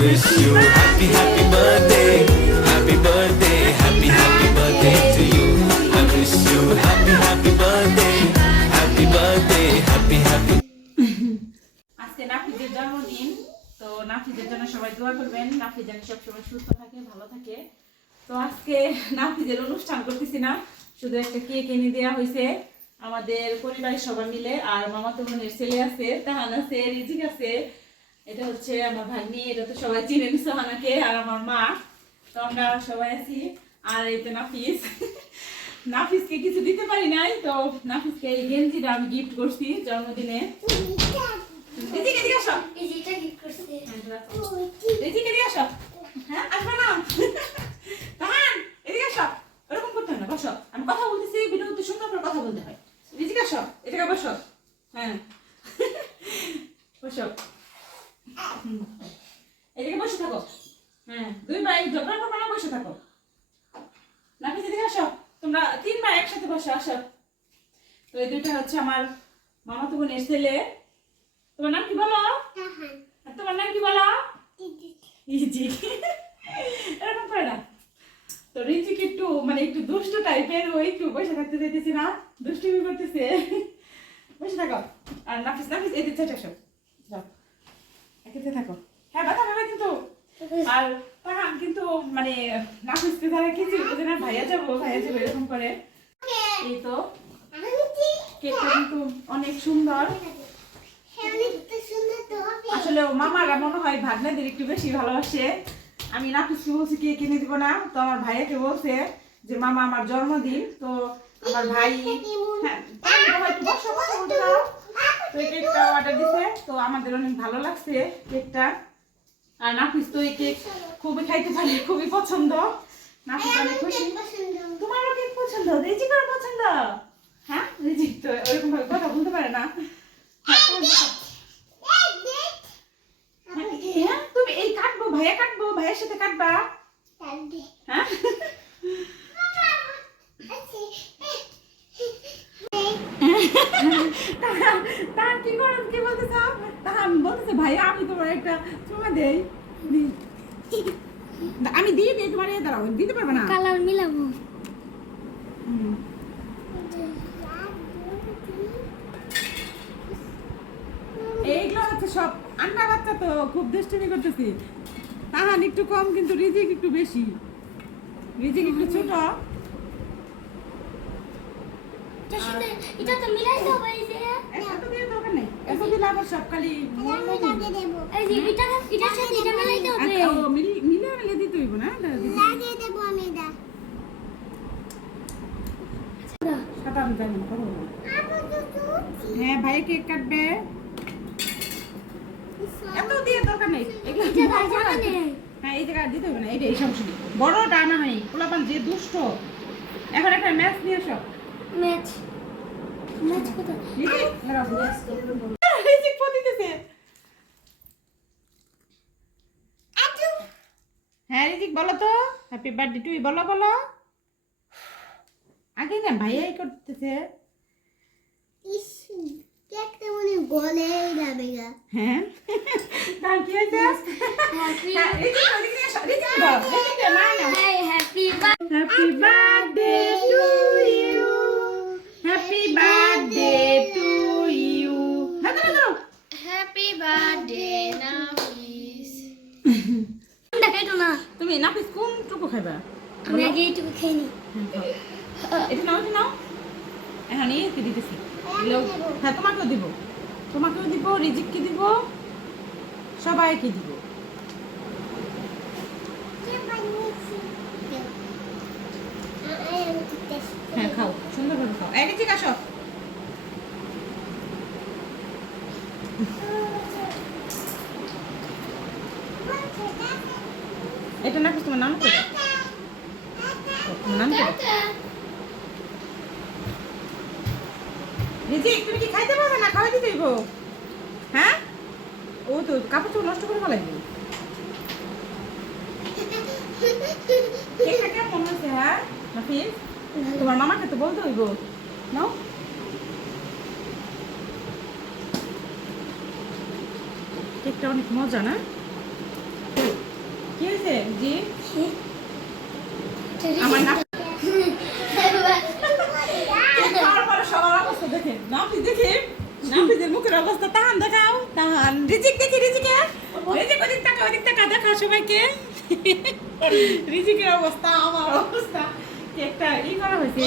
wish you happy, happy birthday, happy birthday, happy, happy birthday to you. I wish you happy, happy birthday, happy birthday, happy, happy. আজকে নাফিজের জন্মদিন, তো নাফিজের জন্য সবাই দোয়া করবেন, নাফিজ যেন সবসময় সুস্থ থাকে, ভালো থাকে। তো আজকে নাফিজের অনুষ্ঠান করতেছি না, শুধু একটা কেক এনে দেওয়া হয়েছে আমাদের পরিবারের সবাই মিলে। আর মামাতো বোনের ছেলে আছে, তাহান আছে, রিজিক আছে, এটা হচ্ছে আমার ভাগ্নি, এটা তো সবাই চিনেন সোহানাকে, আর আমার মা। তো আমরা সবাই আছি। আর এই তো নাফিজ, নাফিজকে কিছু দিতে পারি নাই, তো নাফিজকে এই গেঞ্জিটা আমি গিফট করছি জন্মদিনে। রিজিক এদিকে আসো, এটা গিফট করছে। রিজিক এদিকে আসো। হ্যাঁ আসবে না, তাহান এদিকে আসো। ওরকম করতে হয় না, বসো। আমি কথা বলতেছি, ভিডিওতে সুন্দর করে কথা বলতে হয়। রিজিক আসো, এদিকে বসো। হ্যাঁ বসো, এদিকে বসে থাকো। হ্যাঁ, দুই ভাই ঝগড়া করবে না, বসে থাকো। নাফিজ এদিকে আসো, তোমরা তিন ভাই একসাথে বসো, আসো। তো এই দুইটা হচ্ছে আমার মামাতো বোনের ছেলে। তোমার নাম কি বলো? আর তোমার নাম কি বলো? রিজিক। এরকম করে না। তো রিজিক একটু মানে একটু দুষ্ট টাইপের, ওই একটু বসে থাকতে চাইতেছি না, দুষ্টুমি করতেছে। বসে থাকো। আর নাফিস নাফিস এদিকে চেটে আসো, যাও এদিকে থাকো। হ্যাঁ ব্যথা পাবে কিন্তু। আর তাহান কিন্তু মানে নাফিসকে যারা কিছু বুঝে না, ভাইয়া যাবো এরকম করে। এই তো কেকটা কিন্তু অনেক সুন্দর। আসলে মামারা মনে হয় ভাগ্নাদের একটু বেশি ভালোবাসে। আমি নাফিসকে বলছি কেক কিনে দিব না, তো আমার ভাইয়াকে বলছে যে মামা আমার জন্মদিন, তো আমার ভাই হ্যাঁ তো এই কেকটা অর্ডার দিছে, তো আমাদের অনেক ভালো লাগছে কেকটা। আর নাফিস তো এই কেক খুবই খাইতে পারে, খুবই পছন্দ। নাফিস অনেক খুশি। তোমারও কেক পছন্দ, রিজিকেরও পছন্দ। হ্যাঁ রিজিক তো ওরকম ভাবে কথা বলতে পারে না। হ্যাঁ তুমি এই কাটবো, ভাইয়ের সাথে কাটবা। হ্যাঁ তাহান কি করো, কি বলতেছ? তাহান বলতেছে ভাইয়া আমি তোমার একটা চুমা দেই। আমি দিয়ে দিই তোমার, দাঁড়াও দিতে পারবে না, কালার মিলাবো। এইগুলো হচ্ছে সব আন্না বাচ্চা, তো খুব দুষ্টুমি করতেছি। তাহান একটু কম, কিন্তু রিজিক একটু বেশি। রিজিক একটু ছোট। এটা তো মিলাইতে হবে। এই যে এত দিয়ে দরকার নেই, এত দিলে আবার সব খালি এই যে এটার সাথে এটা মিলাইতে হবে। মিলে দিতে হইব না, লাগিয়ে দেব আমি এটা। সাদা আমি জানি না, কথা বলবো। হ্যাঁ ভাই কেক কাটবে, এত দিয়ে দরকার নেই। হ্যাঁ এই জায়গায় দিতে হবে না, এটা এই সমস্যা নেই। বড়টা আনা হয়, পোলাপান যে দুষ্ট। এখন একটা ম্যাচ নিয়ে এসো। ম্যাচ কোথায়? রিজিক পদিতেছে। হ্যাঁ রিজিক বলো তো, হ্যাপি বার্থডে টু ইউ বলো বলো। আগে না ভাইয়াই করতেছে। ইস কেকটা মনে গলে যাবে গা। হ্যাঁ তার কি হয়েছে? হ্যাপি হ্যাঁ, রিজিক ওদিকে এসো, রিজিক দাও, রিজিক দাও, না না। Happy happy birthday to you, happy birthday to you. হ্যাঁ দাও দাও। হ্যাপি বার্থডে নাফিস। দেখাইতো না, তুমি নাফিস কোনটুকু খাইবা? আমি আগে এইটুকু খেয়ে নি। এটা নাও, এটা নাও। এখন এই কি দিতেছি? হ্যাঁ তোমাকেও দিব, রিজিককে দিব, সবাইকে দিব। হ্যাঁ খাও, সুন্দরভাবে খাও। এই রিজিক আসো। এটা নাফিস তোমার নাম কি? তোমার নাম কি? রিজিক তুমি কি খাইতে পারবে না? খাওয়াই দিতে হইব। হ্যাঁ ও তো কাপড় চোপড় নষ্ট করে ফেলাইবো। কেকটা কেমন হয়েছে? হ্যাঁ নাফিস তোমার মামাকে তো বলতে হইব। নাও কেকটা অনেক মজা না? দিছে জি আমার না খাওয়ার পরে সবার অবস্থা দেখে নাফি দেখে নাফিদের মুখের অবস্থা তাহান দেখাও তাহান রিজিক দেখি রিজিকে রিজিক ওদিক টাকা দেখাও সবাইকে রিজিকের অবস্থা আমার অবস্থা একটা ই করা হয়েছে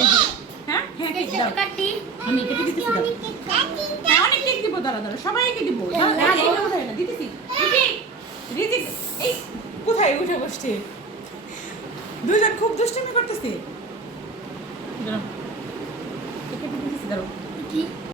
হ্যাঁ হ্যাঁ কেক দাও কাটি আমি কেটে দিতেছি দাও হ্যাঁ, অনেক কেক দিব দাঁড়া সবাইকে দিব দিতেছি রিজিক এই কোথায় উঠে বসছে দুজন খুব দুষ্টুমি করতেছে দাঁড়াও কেটে দিতেছি দাঁড়াও কি